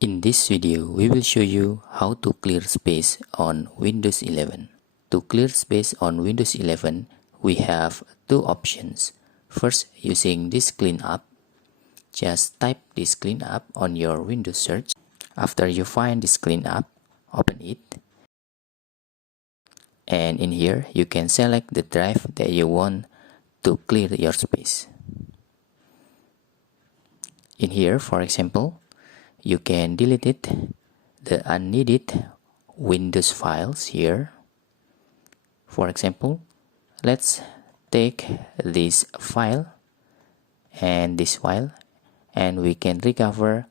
In this video, we will show you how to clear space on Windows 11. To clear space on Windows 11, we have two options. First, using this cleanup. Just type this cleanup on your Windows search. After you find this cleanup, open it. And in here, you can select the drive that you want to clear your space. In here, for example, you can delete it, the unneeded Windows files here. For example, let's take this file and this file, and we can recover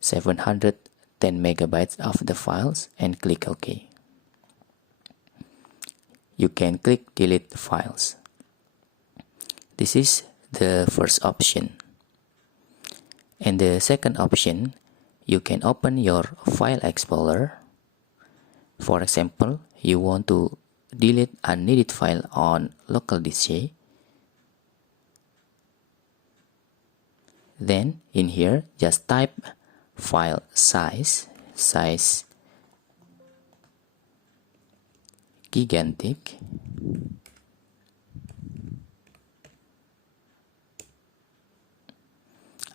710 megabytes of the files and click OK. You can click delete files. This is the first option. And the second option, you can open your File Explorer. For example, you want to delete unneeded file on local disk C. Then in here, just type file size gigantic.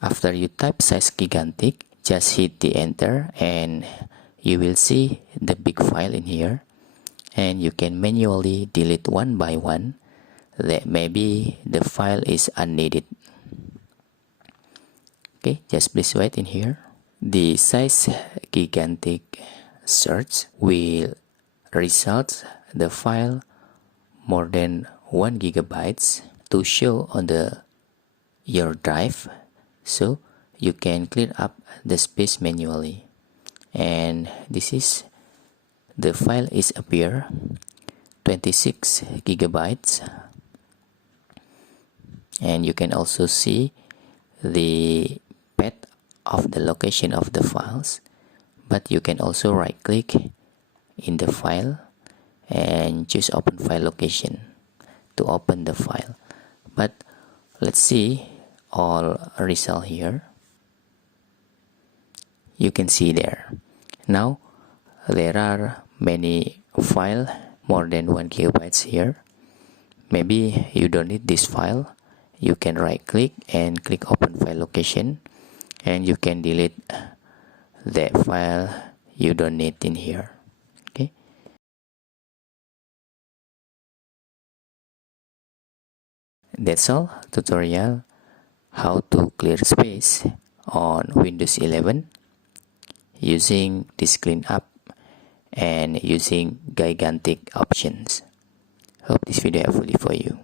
After you type size gigantic, just hit the enter and you will see the big file in here, and you can manually delete one by one that maybe the file is unneeded. Okay, just please wait in here. The size gigantic search will result the file more than 1 gigabytes to show on your drive, so you can clear up the space manually. And this is the file is appear 26 gigabytes, and you can also see the path of the location of the files, but you can also right click in the file and choose open file location to open the file. But let's see all result here. You can see there. Now there are many files, more than 1 gigabytes here. Maybe you don't need this file. You can right click and click open file location, and you can delete that file you don't need in here. Okay. That's all tutorial how to clear space on Windows 11 using this cleanup and using gigantic options. Hope this video helpful for you.